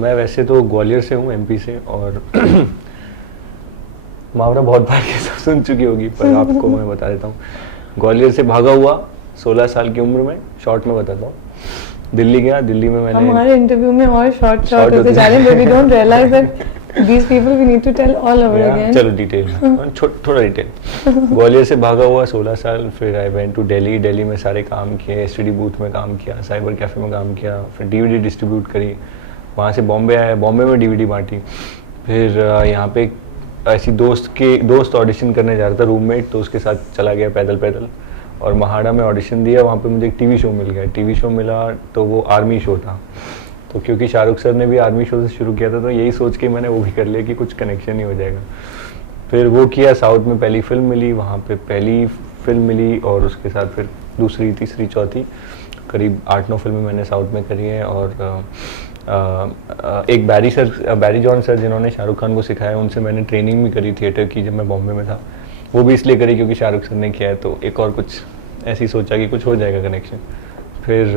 मैं वैसे तो ग्वालियर से हूँ, एमपी से, और मुहावरा बहुत बार ये सब सुन चुकी होगी, पर आपको मैं बता देता हूँ। ग्वालियर से भागा हुआ 16 साल की उम्र में, शॉर्ट में बताता हूँ। दिल्ली गया, दिल्ली में मैंने, हमारे इंटरव्यू में और शॉर्ट होते जा रहे हैं, we don't realise that these people we need to tell all over again. चलो डिटेल, थोड़ा डिटेल। ग्वालियर से भागा हुआ 16 साल, फिर I went to Delhi. Delhi में सारे काम किए, एसटीडी बूथ में काम किया, साइबर कैफ़े में काम किया, फिर डीवीडी डिस्ट्रीब्यूट करी। वहाँ से बॉम्बे आया, बॉम्बे में डीवीडी बांटी। फिर यहाँ पे ऐसी दोस्त ऑडिशन करने जा रहा था, रूममेट, तो उसके साथ चला गया पैदल, और महाड़ा में ऑडिशन दिया। वहाँ पे मुझे एक टीवी शो मिल गया। टीवी शो मिला तो वो आर्मी शो था, तो क्योंकि शाहरुख सर ने भी आर्मी शो से शुरू किया था, तो यही सोच के मैंने वो भी कर लिया कि कुछ कनेक्शन ही हो जाएगा। फिर वो किया, साउथ में पहली फिल्म मिली, वहाँ पे पहली फिल्म मिली, और उसके साथ फिर दूसरी, तीसरी, चौथी, करीब 8-9 फिल्में मैंने साउथ में करी हैं। और एक बैरी जॉन सर जिन्होंने शाहरुख खान को सिखाया, उनसे मैंने ट्रेनिंग भी करी थिएटर की जब मैं बॉम्बे में था। वो भी इसलिए करी क्योंकि शाहरुख सर ने किया है, तो एक और कुछ ऐसी सोचा कि कुछ हो जाएगा कनेक्शन। फिर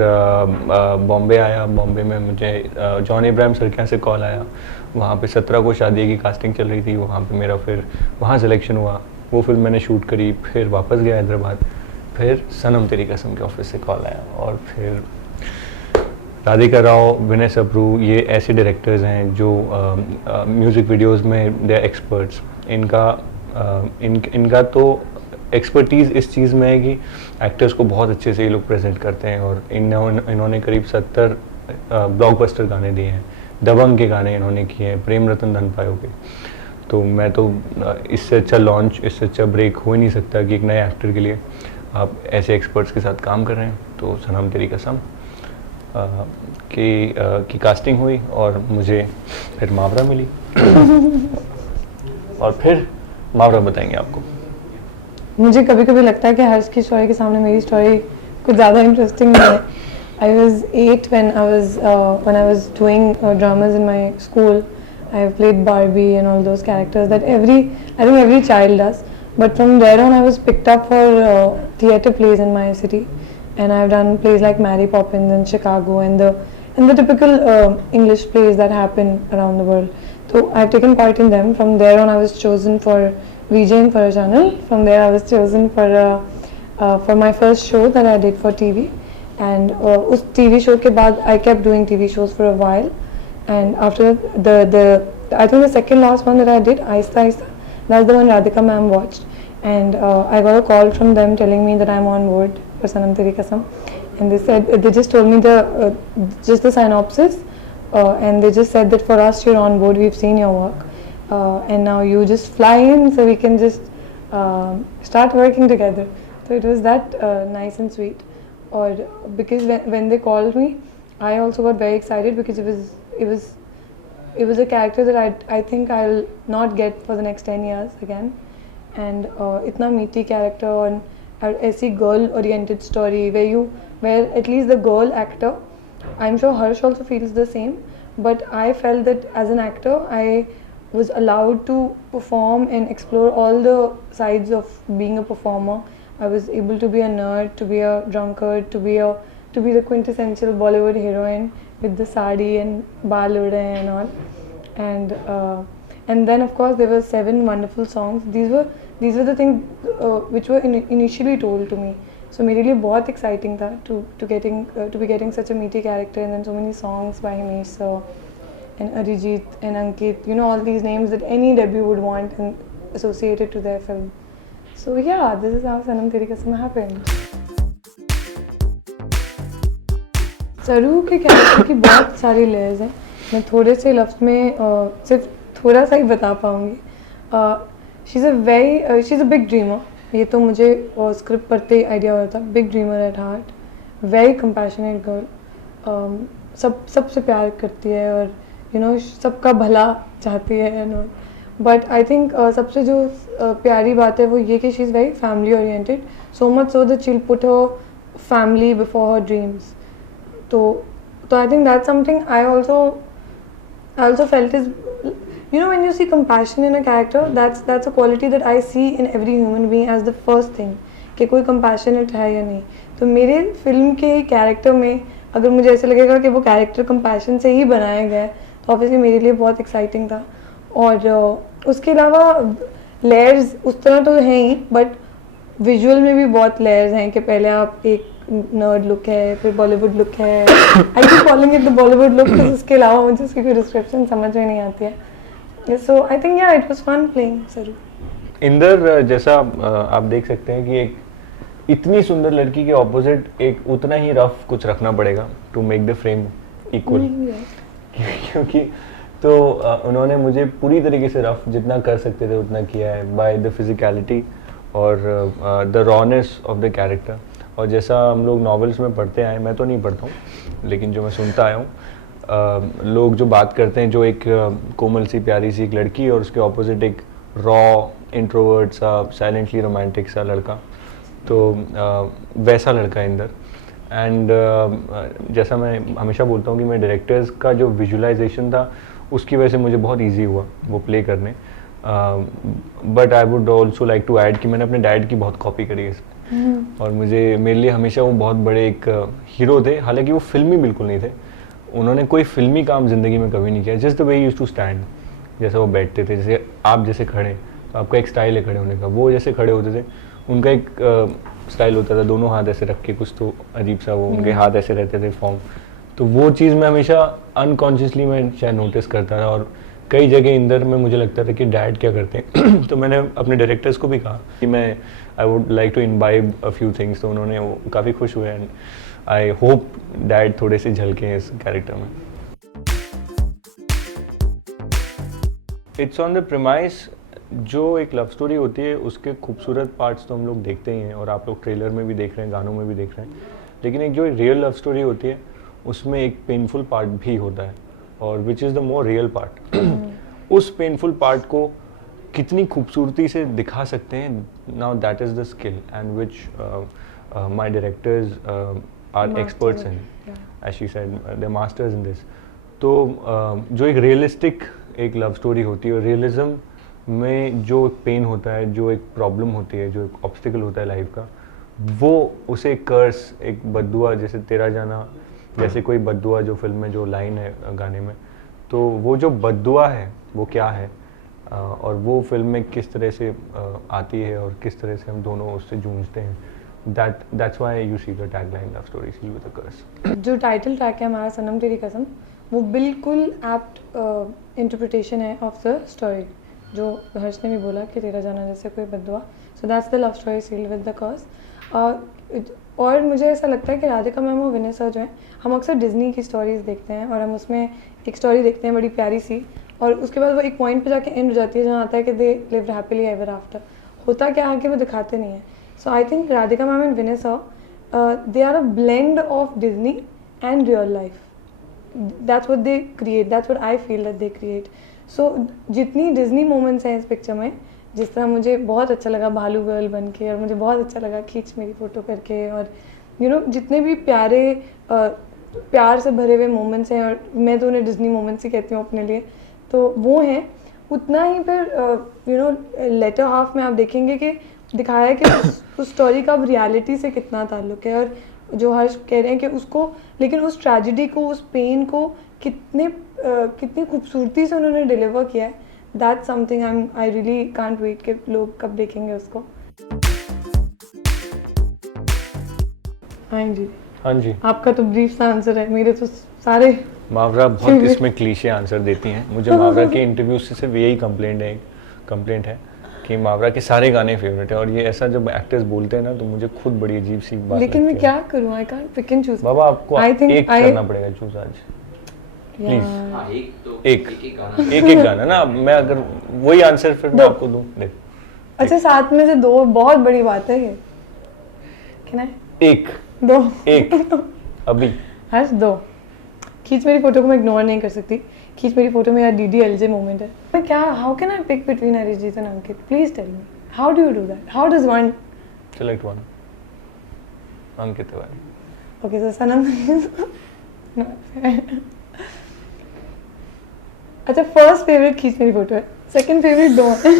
बॉम्बे आया। बॉम्बे में मुझे जॉन इब्राहिम सर के यहाँ से कॉल आया। वहाँ पे 17 को शादी की कास्टिंग चल रही थी, वहाँ पे मेरा फिर वहाँ सिलेक्शन हुआ। वो फिल्म मैंने शूट करी, फिर वापस गया हैदराबाद। फिर सनम तेरी कसम के ऑफिस से कॉल आया, और फिर राधिका राव, विनय सबरू, ये ऐसे डायरेक्टर्स हैं जो म्यूज़िक वीडियोस में दे आर एक्सपर्ट्स। इनका तो एक्सपर्टीज़ इस चीज़ में है कि एक्टर्स को बहुत अच्छे से ये लोग प्रेजेंट करते हैं, और इन्होंने करीब 70 ब्लॉकबस्टर गाने दिए हैं। दबंग के गाने इन्होंने किए हैं, प्रेम रतन धन पायो के। तो मैं तो इससे अच्छा लॉन्च, इससे अच्छा ब्रेक हो ही नहीं सकता कि एक नए एक्टर के लिए आप ऐसे एक्सपर्ट्स के साथ काम कर रहे हैं। तो सनम तेरी कसम की कास्टिंग हुई, और मुझे फिर मुहावरा मिली। और फिर मुहावरा बताएंगे आपको। मुझे कभी कभी लगता है कि हर्ष की स्टोरी के सामने मेरी स्टोरी कुछ ज़्यादा इंटरेस्टिंग नहीं है। I was 8 when I was doing dramas in my school. I have played Barbie and all those characters that I think every child does. But from there on, I was picked up for theatre plays in my city, and I have done plays like Mary Poppins and Chicago and the typical English plays that happen around the world. So I have taken part in them. From there on, I was chosen for VJ for a channel. From there, I was chosen for my first show that I did for TV. And उस TV show के बाद I kept doing TV shows for a while. And after I think the second last one that I did, Aista Aista, that's the one Radhika ma'am watched. And I got a call from them telling me that I'm on board for Sanam Teri Kasam. And they just told me just the synopsis, and they just said that for us you're on board, we've seen your work, and now you just fly in so we can just start working together. So it was that nice and sweet. Or because when they called me, I also got very excited because it was a character that I think I'll not get for the next 10 years again. And itna meaty character and ऐसी girl oriented story where at least the girl actor, I'm sure Harsh also feels the same, but I felt that as an actor I was allowed to perform and explore all the sides of being a performer. I was able to be a nerd, to be a drunkard, to be the quintessential Bollywood heroine with the sari and baal ude and all. And then of course there were 7 wonderful songs. These were the things which were initially told to me. So मेरे लिए बहुत exciting था to be getting such a meaty character, and then so many songs by Himesh sir and Arijit and Ankit, you know, all these names that any debut would want and associated to their film. So yeah, this is how Sanam Teri Kasam happened. सरू के character की बहुत सारी layers हैं। मैं थोड़े से लफ्ज़ में सिर्फ थोड़ा सा ही बता पाऊँगी। She is a big dreamer. ये तो मुझे स्क्रिप्ट पढ़ते ही आइडिया हुआ था। Big dreamer at heart, very compassionate girl, सबसे प्यार करती है और यू नो सबका भला चाहती है and all. But I think सबसे जो प्यारी बात है वो ये कि she is very family oriented, so much so that she will put her family before her dreams. तो I think that's something I also felt is, you know, when you see compassion in a character, that's a quality that I see in every human being as the first thing, कि कोई compassionate है या नहीं। तो मेरे film के character में अगर मुझे ऐसा लगेगा कि वो कैरेक्टर compassion से ही बनाया गया है, तो ऑब्वियसली मेरे लिए बहुत एक्साइटिंग था। और उसके अलावा लेयर्स उस तरह तो हैं ही, बट विजुअल में भी बहुत लेयर्स हैं कि पहले आप एक नर्ड लुक है, फिर बॉलीवुड लुक है। I keep calling it the Bollywood look, उसके अलावा मुझे उसकी कोई डिस्क्रिप्शन समझ में नहीं आती है। सो आई थिंक या इट वाज फन प्लेइंग सरू। इंदर, जैसा आप देख सकते हैं कि एक इतनी सुंदर लड़की के ऑपोजिट एक उतना ही रफ कुछ रखना पड़ेगा to make the frame equal. क्योंकि तो उन्होंने मुझे पूरी तरीके से रफ जितना कर सकते थे उतना किया है, बाय द फिजिकलिटी और the rawness of the character. और जैसा हम लोग नॉवेल्स में पढ़ते आए, मैं तो नहीं पढ़ता हूँ लेकिन जो मैं सुनता आया हूँ, लोग जो बात करते हैं, जो एक कोमल सी प्यारी सी एक लड़की और उसके ऑपोजिट एक रॉ इंट्रोवर्ट सा साइलेंटली रोमांटिक सा लड़का, तो वैसा लड़का इंदर। एंड जैसा मैं हमेशा बोलता हूँ कि मैं डायरेक्टर्स का जो विजुअलाइजेशन था उसकी वजह से मुझे बहुत इजी हुआ वो प्ले करने। But I would also like to add कि मैंने अपने डैड की बहुत कॉपी करी है इसमें। और मेरे लिए हमेशा वो बहुत बड़े एक हीरो थे, हालांकि वो फिल्मी बिल्कुल नहीं थे। उन्होंने कोई फिल्मी काम ज़िंदगी में कभी नहीं किया। Just the way use to stand, जैसे वो बैठते थे, जैसे आप जैसे खड़े, तो आपका एक स्टाइल है खड़े होने का, वो जैसे खड़े होते थे उनका एक स्टाइल होता था, दोनों हाथ ऐसे रख के, कुछ तो अजीब सा वो उनके हाथ ऐसे रहते थे फॉर्म। तो वो चीज़ मैं हमेशा अनकॉन्शियसली मैं शायद नोटिस करता था। और कई जगह इंदर में मुझे लगता था कि डैड क्या करते हैं तो मैंने अपने डायरेक्टर्स को भी कहा कि मैं I would like to imbibe a few things, तो उन्होंने वो काफ़ी खुश हुए। एंड आई होप डैड थोड़े से झलके हैं इस कैरेक्टर में। इट्स ऑन द प्रीमाइस, जो एक लव स्टोरी होती है उसके खूबसूरत पार्ट्स तो हम लोग देखते ही हैं और आप लोग ट्रेलर में भी देख रहे हैं, गानों में भी देख रहे हैं, लेकिन एक जो रियल लव स्टोरी होती है उसमें एक पेनफुल पार्ट भी होता है, और which is the more real part. उस पेनफुल पार्ट को कितनी खूबसूरती से दिखा सकते हैं, now that is the skill and which my directors are experts in, as she said, they masters in this. तो जो एक रियलिस्टिक एक लव स्टोरी होती है, और रियलिज्म में जो पेन होता है, जो एक प्रॉब्लम होती है, जो एक ऑब्स्टिकल होता है लाइफ का, वो उसे कर्स, एक बद्दुआ, जैसे तेरा जाना जैसे कोई बद्दुआ जो फिल्म में जो लाइन है गाने में, तो वो जो बद्दुआ है वो क्या है, और वो फिल्म में किस तरह से आती है और किस तरह से हम दोनों उससे जूझते हैं। That's why you see the tagline love story seal with a curse. जो टाइटल ट्रैक है हमारा सनम तेरी कसम, वो बिल्कुल एप्ट इंटरप्रिटेशन है ऑफ द स्टोरी, जो हर्ष ने भी बोला कि तेरा जाना जैसे कोई बद्दुआ। So that's the love story sealed with the curse. और मुझे ऐसा लगता है कि राधिका मैम और विनय सर जो हैं, हम अक्सर डिज्नी की स्टोरीज़ देखते हैं और हम उसमें एक स्टोरी देखते हैं बड़ी प्यारी सी, और उसके बाद वो एक पॉइंट पे जाके एंड हो जाती है जहाँ आता है कि they lived happily ever after. होता क्या आगे वो दिखाते नहीं है। So I think Radhika ma'am and Vinay sir, they are a blend of Disney and real life. That's what they create, that's what I feel that they create. So जितनी Disney moments हैं इस पिक्चर में, जिस तरह मुझे बहुत अच्छा लगा भालू गर्ल बन के, और मुझे बहुत अच्छा लगा खींच मेरी फ़ोटो करके, और यू नो जितने भी प्यार से भरे हुए मोमेंट्स हैं, और मैं तो उन्हें डिज्नी मोमेंट्स ही कहती हूँ अपने लिए, तो वो हैं। उतना ही फिर यू नो लेटर हाफ में आप देखेंगे कि दिखाया है कि उस स्टोरी का अब रियलिटी से कितना ताल्लुक है, और जो हर्ष कह रहे हैं कि उसको, लेकिन उस ट्रेजिडी को, उस पेन को कितनी खूबसूरती से उन्होंने डिलीवर किया है। That's something I really can't wait कि लोग कब देखेंगे उसको। हाँ जी, हाँ जी, आपका तो ब्रीफ सा आंसर है, मेरे तो सारे। मावरा बहुत इसमें क्लीशे आंसर देती हैं। मुझे मावरा के इंटरव्यू से सिर्फ यही कंप्लेंट है कि मावरा के सारे गाने फेवरेट है, और ये ऐसा जब एक्टर्स बोलते हैं ना तो मुझे खुद बड़ी अजीब सी बात लगती है। लेकिन मैं क्या करूँ, I can't pick and choose. बाबा आपको एक करना पड़ेगा चूज आज, प्लीज। एक गाना ना, मैं अगर वही आंसर फिर मैं आपको दूं। देख, अच्छा, साथ में से दो बहुत बड़ी बात है ये। क्या एक अभी हर्ष दो। खींच मेरी फोटो को मैं इग्नोर नहीं कर सकती। खींच मेरी फोटो मेरा DDLJ मोमेंट है। मैं क्या, how can I pick between Arijit and Ankit? Please tell me, how do you do that? How does one select one? Ankit Tiwari. Okay, so Sanam. अच्छा, फर्स्ट फेवरेट खींच मेरी फोटो है, सेकंड फेवरेट दो है।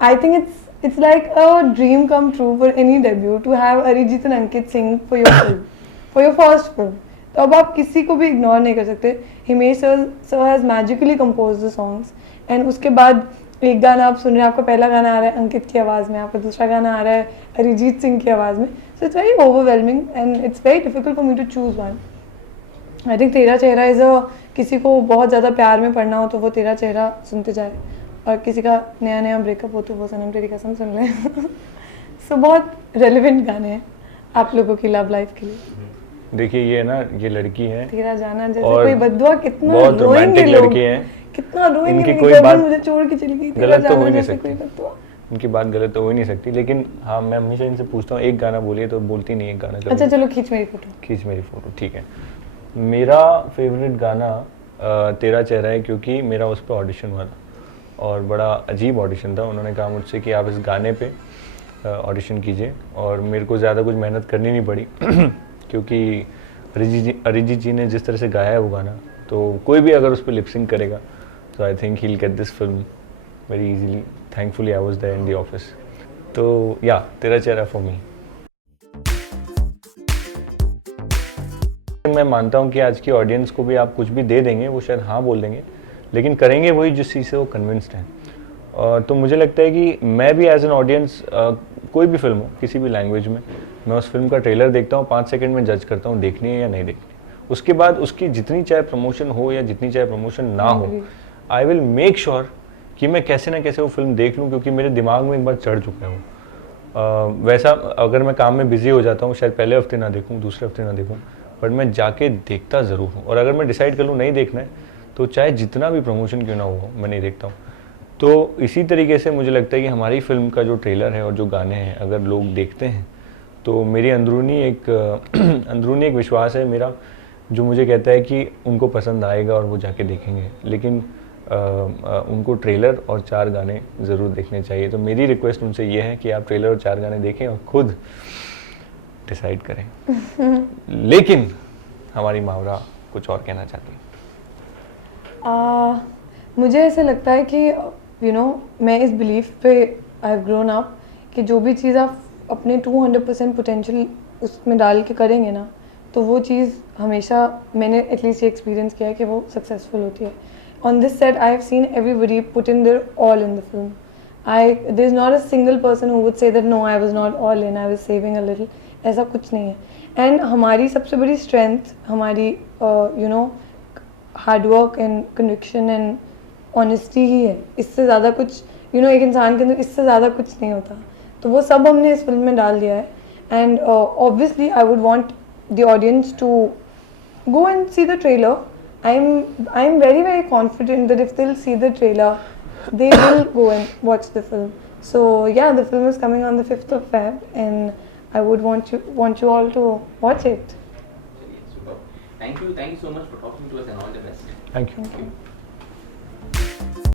I think it's like a dream come true for any debut to have Arijit and Ankit sing for your film, for your first film. तो अब आप किसी को भी इग्नोर नहीं कर सकते. Himesh sir has magically compose the songs and उसके बाद एक गाना आप सुन रहे हैं, आपका पहला गाना आ रहा है अंकित की आवाज़ में, आपका दूसरा गाना आ रहा है अरिजीत सिंह की आवाज़ में. So it's very overwhelming and it's very difficult for me to choose one. I think Tera Chehra is a, किसी को बहुत ज़्यादा प्यार में पड़ना हो तो वो तेरा चेहरा सुनते जाए, और किसी का नया नया ब्रेकअप हो तो वो सनम तेरी कसम सुन ले. सो बहुत रेलिवेंट गाने हैं आप लोगों की लव लाइफ के लिए. देखिए ये ना, ये लड़की है तेरा जाना जैसे और कोई बद्दुआ, कितना बहुत रोएंगे रोमांटिक लोग, लड़की है. कितना रोएंगे. इनकी मेरी कोई गर्लफ्रेंड बात मुझे छोड़ के चली गई, तेरा गलत तो जाना हो ही नहीं जैसे सकती. कोई बद्दुआ. इनकी बात गलत तो हो ही नहीं सकती, लेकिन हाँ मैं हमेशा इनसे पूछता हूँ एक गाना बोलिए तो बोलती नहीं एक गाना. अच्छा चलो खींच मेरी फोटो. खींच मेरी फोटो, ठीक है. मेरा फेवरेट गाना तेरा चेहरा है, क्योंकि मेरा उस पर ऑडिशन हुआ था और बड़ा अजीब ऑडिशन था. उन्होंने कहा मुझसे कि आप इस गाने पे ऑडिशन कीजिए, और मेरे को ज़्यादा कुछ मेहनत करनी नहीं पड़ी क्योंकि अरिजीत जी ने जिस तरह से गाया है वो गाना, तो कोई भी अगर उस पर लिपसिंग करेगा तो I think he will get this film very easily. Thankfully I was there in the office. तो या तेरा चेहरा फॉर मी. मैं मानता हूँ कि आज की ऑडियंस को भी आप कुछ भी दे देंगे, वो शायद हाँ बोल देंगे, लेकिन करेंगे वही जिस चीज़ से वो कन्विंस्ड हैं. तो मुझे लगता है कि मैं भी एज एन ऑडियंस कोई भी फिल्म हो किसी भी लैंग्वेज में, मैं उस फिल्म का ट्रेलर देखता हूँ, 5 सेकंड में जज करता हूँ देखनी है या नहीं देखनी. उसके बाद उसकी जितनी चाहे प्रमोशन हो या जितनी चाहे प्रमोशन ना हो, आई विल मेक श्योर कि मैं कैसे ना कैसे वो फिल्म देख लूँ, क्योंकि मेरे दिमाग में एक बार चढ़ चुका है वो. वैसा अगर मैं काम में बिजी हो जाता हूँ, शायद पहले हफ्ते ना देखूँ, दूसरे हफ्ते ना देखूँ, बट मैं जाके देखता ज़रूर हूँ. और अगर मैं डिसाइड कर लूँ नहीं देखना है, तो चाहे जितना भी प्रमोशन क्यों ना हो मैं नहीं देखता हूँ. तो इसी तरीके से मुझे लगता है कि हमारी फिल्म का जो ट्रेलर है और जो गाने हैं अगर लोग देखते हैं, तो मेरी अंदरूनी एक विश्वास है मेरा, जो मुझे कहता है कि उनको पसंद आएगा और वो जाके देखेंगे. लेकिन उनको ट्रेलर और 4 गाने ज़रूर देखने चाहिए. तो मेरी रिक्वेस्ट उनसे ये है कि आप ट्रेलर और 4 गाने देखें और खुद डिसाइड करें. लेकिन हमारी मावरा कुछ और कहना चाहती है. मुझे ऐसा लगता है कि मैं इस बिलीफ पे आई हैव ग्रोन अप कि जो भी चीज़ आप अपने 200% पोटेंशियल उसमें डाल के करेंगे ना, तो वो चीज़ हमेशा, मैंने एटलीस्ट ये एक्सपीरियंस किया है कि वो सक्सेसफुल होती है. On this set I have seen everybody put in their all in the film. There is not a single person who would say that no I was not all in, I was saving a little. ऐसा कुछ नहीं है. And हमारी सबसे बड़ी strength हमारी hard work and conviction and honesty ही है. इससे ज़्यादा कुछ एक इंसान के अंदर इससे ज़्यादा कुछ नहीं होता. तो वो सब हमने इस फिल्म में डाल दिया है. And obviously I would want the audience to go and see the trailer. I'm very confident that if they'll see the trailer, they will go and watch the film. So yeah, the film is coming on the 5th of Feb, and I would want you all to watch it. Thank you so much for talking to us, and all the best. Thank you. Thank you.